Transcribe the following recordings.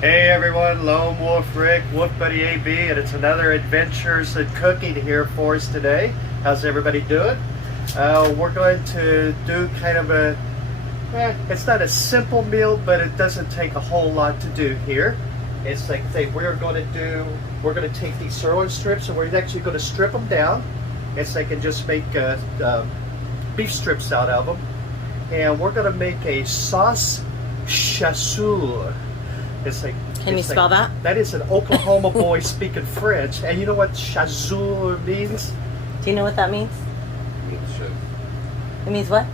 Hey everyone, Lonewulfrick, Wulfbuddyab, and it's another Adventures in Cooking here for us today. How's everybody doing? We're going to do kind of a, it's not a simple meal, but it doesn't take a whole lot to do here. It's like we're going to take these sirloin strips and we're actually going to strip them down. It's like and just make beef strips out of them. And we're going to make a sauce chasseur. It's like, can you spell that? That is an Oklahoma boy speaking French. And you know what chasseur means? Do you know what that means? It means chef. It means what?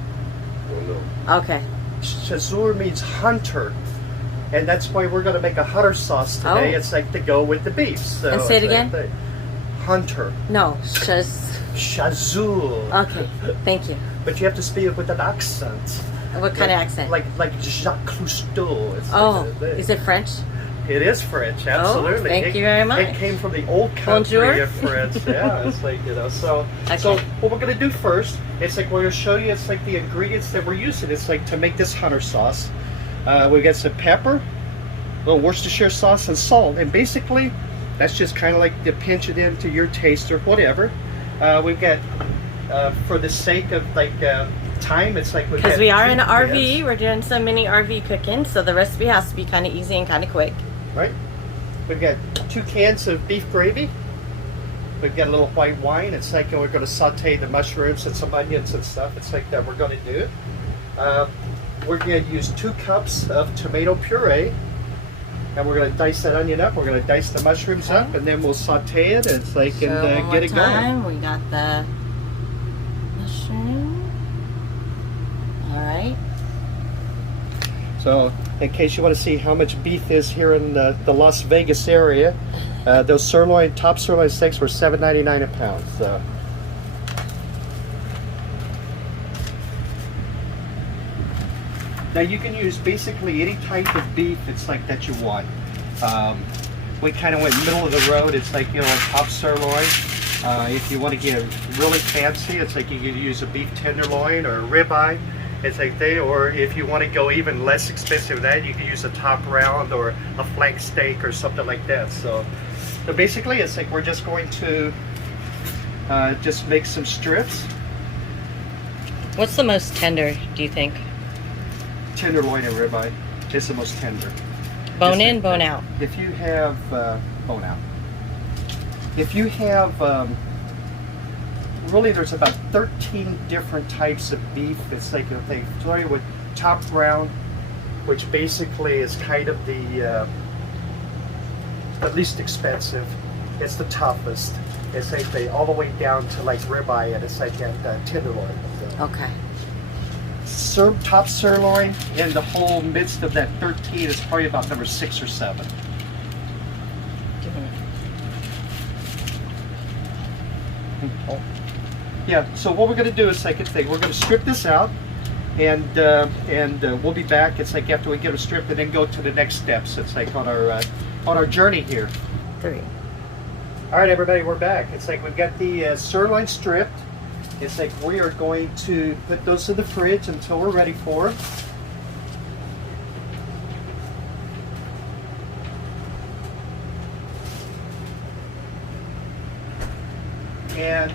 Don't know. Okay. Chasseur means hunter. And that's why we're going to make a hunter sauce today. Oh. It's like to go with the beef. So and say it again? Hunter. No. Chasseur. Okay. Thank you. But you have to speak it with an accent. What kind of accent? Like Jacques Cousteau. Is it French? It is French, absolutely. Oh, thank you very much. It came from the old country Bonjour. of French. Yeah, it's like, you know, so Okay. So what we're going to do first, it's like we're going to show you, it's like the ingredients that we're using. It's like to make this hunter sauce. We got some pepper, a little Worcestershire sauce, and salt. And basically, that's just kind of like to pinch it into your taste or whatever. We've got, for the sake of like time, it's like Because we are in an RV, we're doing some mini RV cooking, so the recipe has to be kind of easy and kind of quick. Right. We've got 2 cans of beef gravy. We've got a little white wine. It's like we're going to saute the mushrooms and some onions and stuff. It's like that we're going to do. We're going to use 2 cups of tomato puree. And we're going to dice that onion up. We're going to dice the mushrooms up, and then we'll saute it. It's like So and get it going. We got the mushroom. All right. So, in case you want to see how much beef is here in the Las Vegas area, those top sirloin steaks were $7.99 a pound. So. Now you can use basically any type of beef it's like that you want. We kind of went middle of the road. It's like, you know, top sirloin. If you want to get really fancy, it's like you can use a beef tenderloin or a ribeye. It's like or if you want to go even less expensive than that, you can use a top round or a flank steak or something like that. So basically, it's like we're just going to just make some strips. What's the most tender, do you think? Tenderloin and ribeye is the most tender. Bone in, bone out. If you have bone out. If you have really, there's about 13 different types of beef. It's like they start with top round, which basically is kind of the least expensive. It's the toughest. It's like they all the way down to like ribeye, and it's like tenderloin. So. Okay. Top sirloin in the whole midst of that 13 is probably about number 6 or 7. Oh. Yeah, so what we're going to do is like we're going to strip this out, and we'll be back. It's like after we get them stripped, and then go to the next steps. It's like on our journey here. 3. All right, everybody, we're back. It's like we've got the sirloin stripped. It's like we are going to put those in the fridge until we're ready for them. And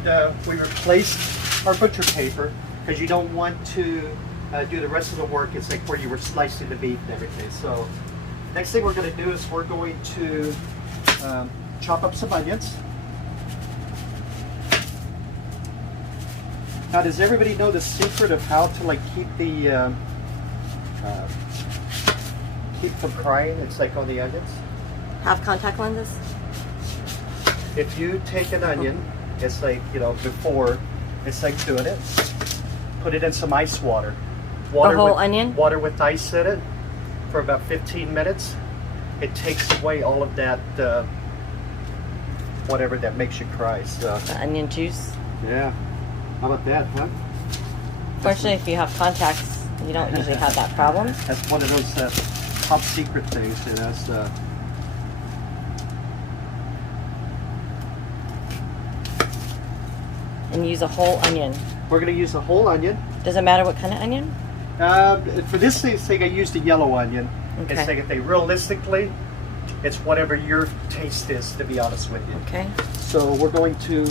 we replaced our butcher paper because you don't want to do the rest of the work. It's like where you were slicing the meat and everything. So next thing we're going to do is we're going to chop up some onions. Now, does everybody know the secret of how to like keep from crying? It's like on the onions. Have contact lenses? If you take an onion, it's like, you know, before, it's like doing it. Put it in some ice water. The whole onion? Water with ice in it for about 15 minutes. It takes away all of that, whatever that makes you cry. So. The onion juice? Yeah. How about that, huh? Fortunately, if you have contacts, you don't usually have that problem. That's one of those top secret things, you know. So. And use a whole onion. We're going to use a whole onion. Does it matter what kind of onion? For this thing, I used a yellow onion. Okay. It's like realistically, It's whatever your taste is, to be honest with you. Okay. So we're going to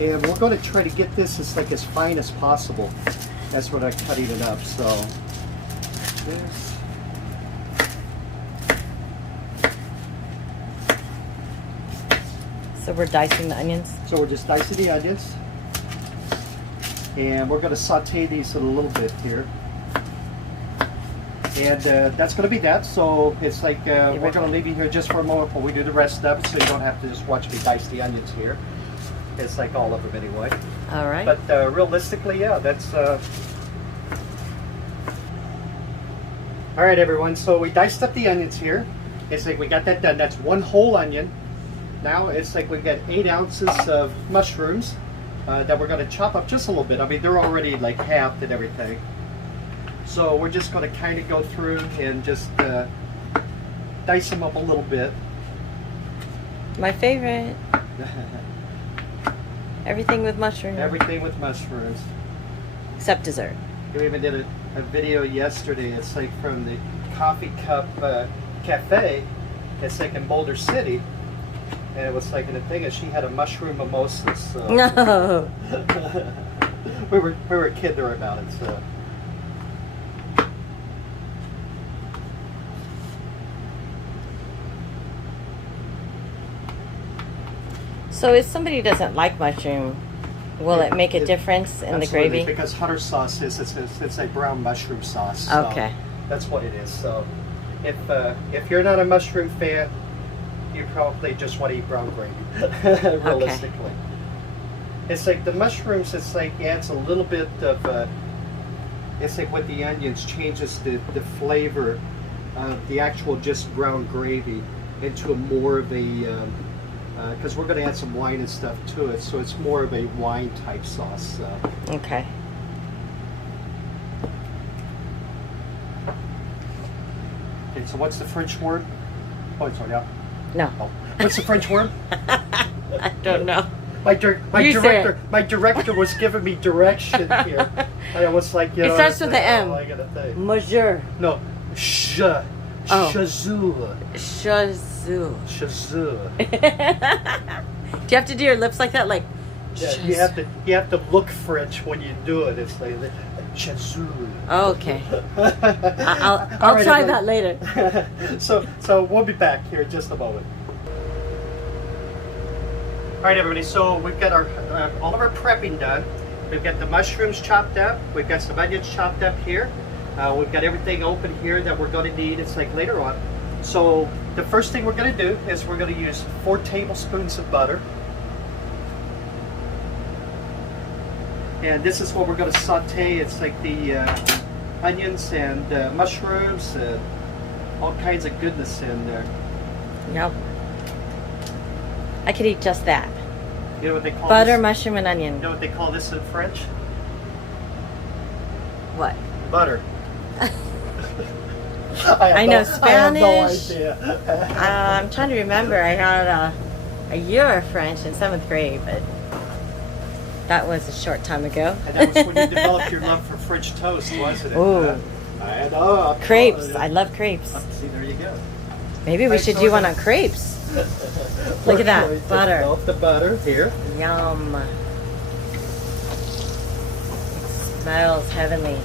and we're going to try to get this as fine as possible. That's what I'm cutting it up. So this. So we're dicing the onions. So we're just dicing the onions, and we're going to saute these a little bit here. And that's going to be that. So it's like we're going to leave you here just for a moment while we do the rest of it, so you don't have to just watch me dice the onions here. It's like all of them anyway. All right. But realistically, yeah, that's... All right, everyone. So we diced up the onions here. It's like we got that done. That's one whole onion. Now it's like we've got 8 ounces of mushrooms that we're going to chop up just a little bit. I mean, they're already like halved and everything. So we're just going to kind of go through and just dice them up a little bit. My favorite. Everything with mushrooms. Everything with mushrooms. Except dessert. We even did a video yesterday. It's like from the Coffee Cup Cafe. It's like in Boulder City. And it was like, and the thing is, she had a mushroom mimosa. So No. we were kidding her about it. So. So if somebody doesn't like mushroom, will it make a difference in the gravy? Because Hunter sauce it's a brown mushroom sauce. So Okay. that's what it is. So if you're not a mushroom fan, you probably just want to eat brown gravy. Realistically, okay. It's like the mushrooms. It's like adds a little bit of. It's like with the onions changes the flavor of the actual just brown gravy into a more of a. Because we're going to add some wine and stuff to it, so it's more of a wine type sauce. So. Okay. Okay, so what's the French word? Oh, sorry, yeah. No. Oh. What's the French word? I don't know. My director was giving me direction here. I was like, you know. It starts with the M. I gotta think. Majeur. No, shazoo. Shazoo. Shazoo. Do you have to do your lips like that, like? Yeah, you have to look French when you do it. It's like shazoo. Oh, okay. I'll right, try that later. So we'll be back here in just a moment. All right, everybody. So we've got our all of our prepping done. We've got the mushrooms chopped up. We've got some onions chopped up here. We've got everything open here that we're going to need. It's like later on. So the first thing we're going to do is we're going to use 4 tablespoons of butter. And this is what we're going to saute. It's like the onions and mushrooms and all kinds of goodness in there. Yep. I could eat just that. You know what they call butter, this? mushroom, and onion. You know what they call this in French? What? Butter. I know Spanish. I have no idea. I'm trying to remember. I had a year of French in 7th grade, but that was a short time ago. And that was when you developed your love for French toast, wasn't it? Ooh. I know. Crepes. I love crepes. See, there you go. Maybe we should do one on crepes. Look at that. Butter. Off the butter here. Yum. It smells heavenly.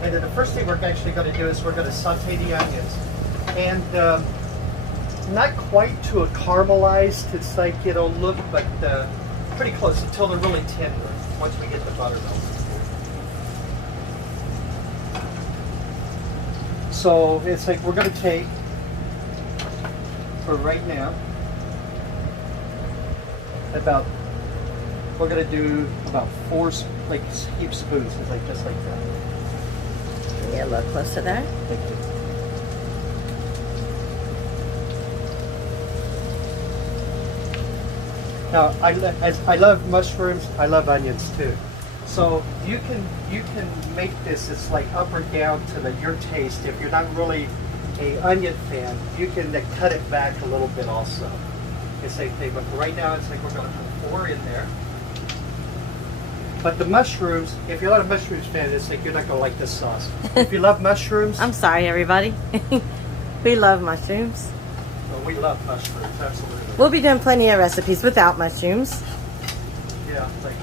And then the first thing we're actually going to do is we're going to saute the onions. And not quite to a caramelized, it's like, you know, look, but pretty close until they're really tender once we get the butter melted. So it's like we're going to take, for right now, we're going to do about 4 like heap spoons, it's like just like that. Yeah, a little closer there. Thank you. Now, I love mushrooms. I love onions too. So you can make this. It's like up or down to your taste. If you're not really a onion fan, you can cut it back a little bit also. the same thing. But right now, it's like we're going to put 4 in there. But the mushrooms, if you're not a mushrooms fan, it's like you're not going to like this sauce. If you love mushrooms, I'm sorry, everybody. We love mushrooms. well, we love mushrooms, absolutely. We'll be doing plenty of recipes without mushrooms. Yeah, like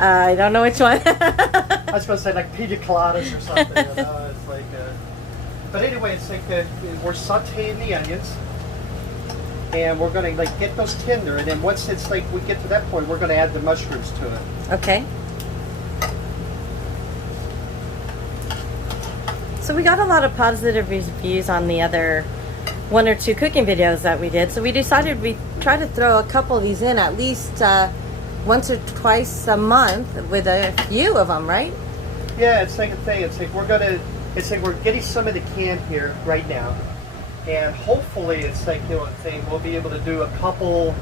I don't know which one. I was going to say like pina coladas or something. You know? It's like, but anyway, it's like we're sauteing the onions, and we're going to like get those tender, and then once it's like we get to that point, we're going to add the mushrooms to it. Okay. So we got a lot of positive reviews on the other 1 or 2 cooking videos that we did. So we decided we'd try to throw a couple of these in at least once or twice a month with a few of them, right? Yeah, it's like a thing. It's like we're getting some in the can here right now, and hopefully it's like thing we'll be able to do a couple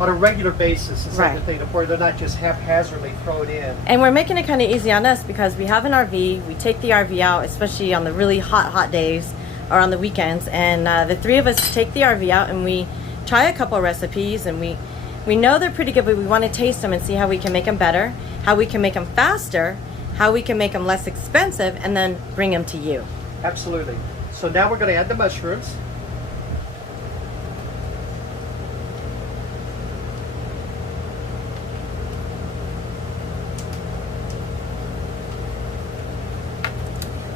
on a regular basis. It's like a thing where they're not just haphazardly thrown in. And we're making it kind of easy on us because we have an RV. We take the RV out, especially on the really hot days or on the weekends, and the 3 of us take the RV out and we try a couple recipes, and we know they're pretty good, but we want to taste them and see how we can make them better, how we can make them faster, how we can make them less expensive, and then bring them to you. Absolutely. So now we're going to add the mushrooms.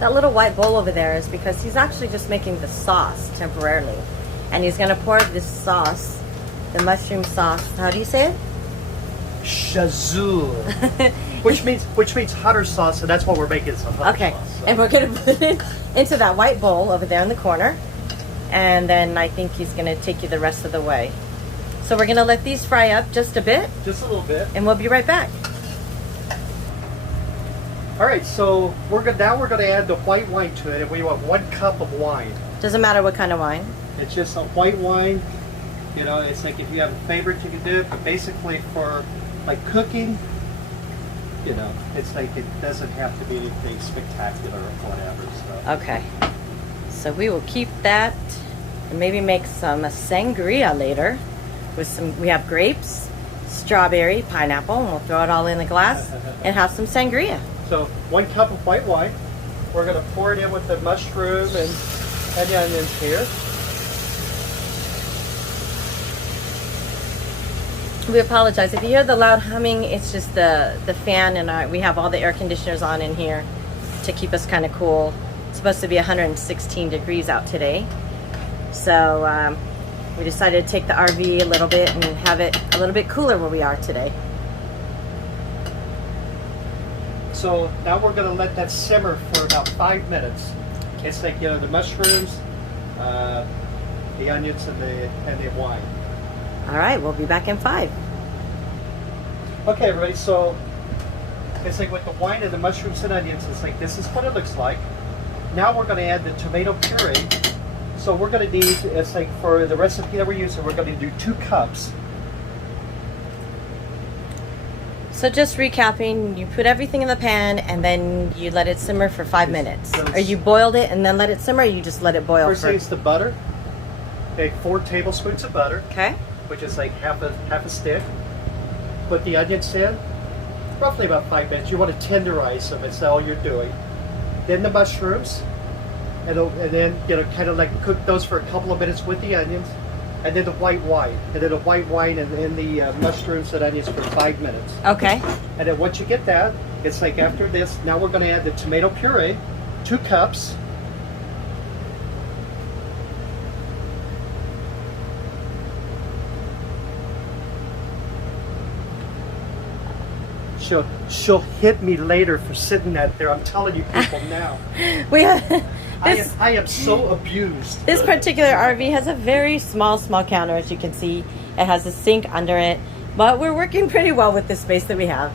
That little white bowl over there is because he's actually just making the sauce temporarily. And he's going to pour this sauce, the mushroom sauce, how do you say it? Shazoo. which means hotter sauce, and that's what we're making, some hotter sauce. So. And we're going to put it into that white bowl over there in the corner. And then I think he's going to take you the rest of the way. So we're going to let these fry up just a bit. Just a little bit. And we'll be right back. All right, so now we're going to add the white wine to it, and we want 1 cup of wine. Doesn't matter what kind of wine. It's just a white wine. You know, it's like if you have a favorite, you can do it. But basically, for like cooking, you know, it's like it doesn't have to be anything spectacular or whatever. So. Okay. So we will keep that and maybe make some sangria later with some. We have grapes, strawberry, pineapple, and we'll throw it all in the glass and have some sangria. So 1 cup of white wine. We're going to pour it in with the mushroom and the onions here. We apologize. If you hear the loud humming, it's just the fan, and we have all the air conditioners on in here to keep us kind of cool. It's supposed to be 116 degrees out today. So we decided to take the RV a little bit and have it a little bit cooler where we are today. So now we're going to let that simmer for about 5 minutes. It's like, you know, the mushrooms, the onions, and the wine. All right, we'll be back in 5. Okay, everybody, so it's like with the wine and the mushrooms and onions, it's like this is what it looks like. Now we're going to add the tomato puree. So we're going to need, it's like for the recipe that we're using, we're going to do 2 cups. So just recapping, you put everything in the pan and then you let it simmer for 5 minutes. Or you boiled it and then let it simmer, or you just let it boil First thing is the butter. Take 4 tablespoons of butter. Okay. Which is like half a stick. Put the onions in, roughly about 5 minutes. You want to tenderize them, it's all you're doing. Then the mushrooms, and then, you know, kind of like cook those for a couple of minutes with the onions, and then the white wine, and then the white wine and then the mushrooms and onions for 5 minutes. Okay. And then once you get that, it's like after this, now we're going to add the tomato puree, 2 cups. She'll hit me later for sitting that there. I'm telling you people now. I am so abused. This particular RV has a very small counter, as you can see. It has a sink under it, but we're working pretty well with the space that we have.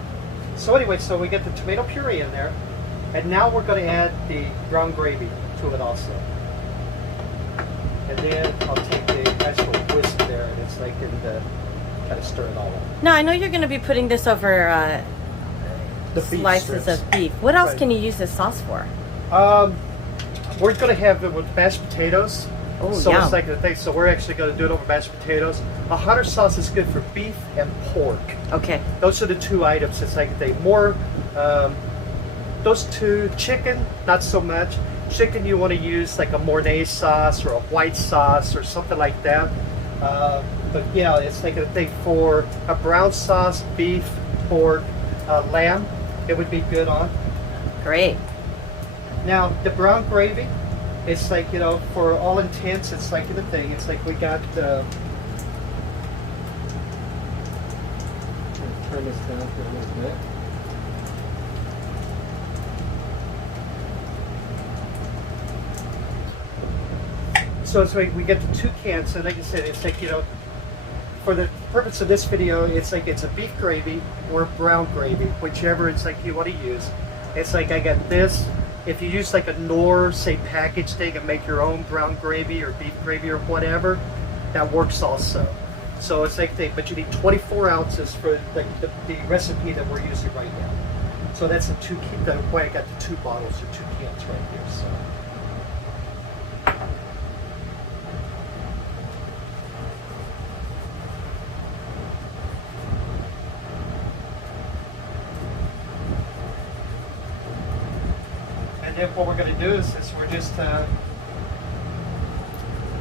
So anyway, so we get the tomato puree in there, and now we're going to add the brown gravy to it also. And then I'll take the actual whisk there, and it's like and kind of stir it all up. Now I know you're going to be putting this over The beef slices strips. of beef. What else Right. can you use this sauce for? We're going to have it with mashed potatoes, Oh, So yum. it's like the thing. So we're actually going to do it over mashed potatoes. A hunter sauce is good for beef and pork. Okay. Those are the two items. It's like they more. Those two. Chicken, not so much. Chicken, you want to use like a Mornay sauce or a white sauce or something like that. But yeah, it's like a thing for a brown sauce, beef, pork, lamb. It would be good on. Great. Now the brown gravy, it's like, you know, for all intents, it's like the thing. It's like we got. Turn this down for a little bit. So it's like we get the 2 cans, and like I said, it's like, you know, for the purpose of this video, it's like it's a beef gravy or brown gravy, whichever it's like you want to use. It's like I got this. If you use like a Knorr, say, package thing and make your own brown gravy or beef gravy or whatever, that works also. So it's like but you need 24 ounces for the recipe that we're using right now. So that's the why I got the 2 bottles or 2 cans right here. So. And then what we're going to do is we're just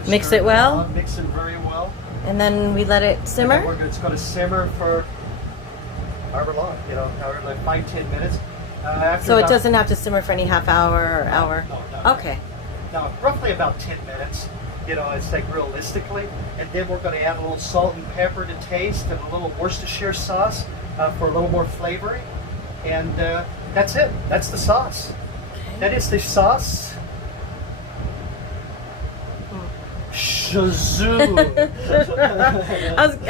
Mix it well. Mix it very well. And then we let it simmer. And then it's going to simmer for however long, you know, however like 5-10 minutes. So it doesn't have to simmer for any half hour or hour? No. Okay. No, roughly about 10 minutes. You know, it's like realistically. And then we're going to add a little salt and pepper to taste and a little Worcestershire sauce for a little more flavoring. And that's it. That's the sauce. That is the sauce. Shazoo.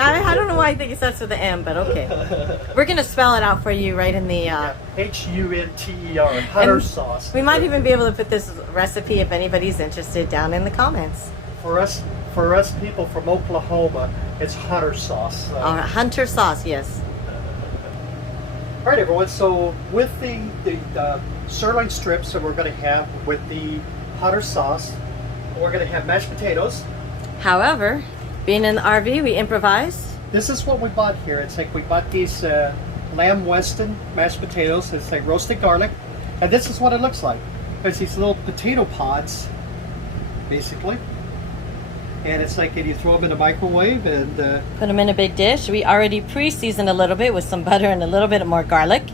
I don't know why I think it starts with the M, but okay. We're going to spell it out for you right in the... Hunter, Hunter and sauce. We might even be able to put this recipe, if anybody's interested, down in the comments. For us people from Oklahoma, it's Hunter sauce. So. Hunter sauce, yes. All right, everyone. So with the sirloin strips that we're going to have with the Hunter sauce, we're going to have mashed potatoes. However, being in the RV, we improvise. This is what we bought here. It's like we bought these lamb weston mashed potatoes. It's like roasted garlic, and this is what it looks like. It's these little potato pods, basically. And it's like, and you throw them in the microwave and... Put them in a big dish. We already pre-seasoned a little bit with some butter and a little bit more garlic.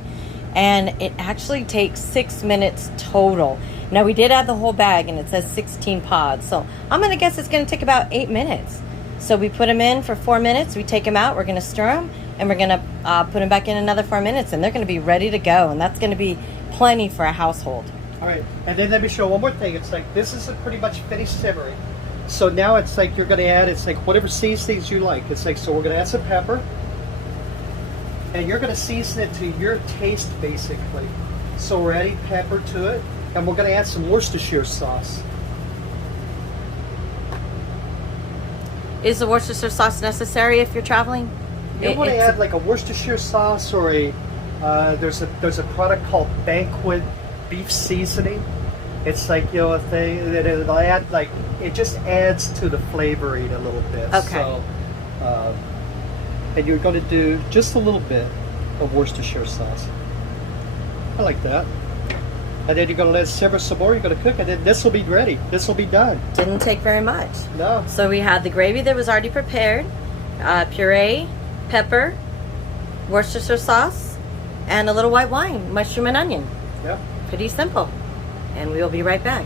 And it actually takes 6 minutes total. Now, we did add the whole bag, and it says 16 pods. So I'm going to guess it's going to take about 8 minutes. So we put them in for 4 minutes. We take them out. We're going to stir them. And we're going to put them back in another 4 minutes. And they're going to be ready to go. And that's going to be plenty for a household. All right. And then let me show one more thing. It's like this is pretty much finished simmering. So now it's like you're going to add, it's like whatever seasonings you like. It's like, so we're going to add some pepper. And you're going to season it to your taste, basically. So we're adding pepper to it. And we're going to add some Worcestershire sauce. Is the Worcestershire sauce necessary if you're traveling? You want to add like a Worcestershire sauce or a, there's a product called Banquet beef seasoning. It's like, you know, a thing that it'll add, like, it just adds to the flavoring a little bit. Okay. So, and you're going to do just a little bit of Worcestershire sauce. I like that. And then you're going to let it simmer some more. You're going to cook it, and this will be ready. This will be done. Didn't take very much. No. So we had the gravy that was already prepared, puree, pepper, Worcestershire sauce, and a little white wine, mushroom and onion. Yeah. Pretty simple. And we will be right back.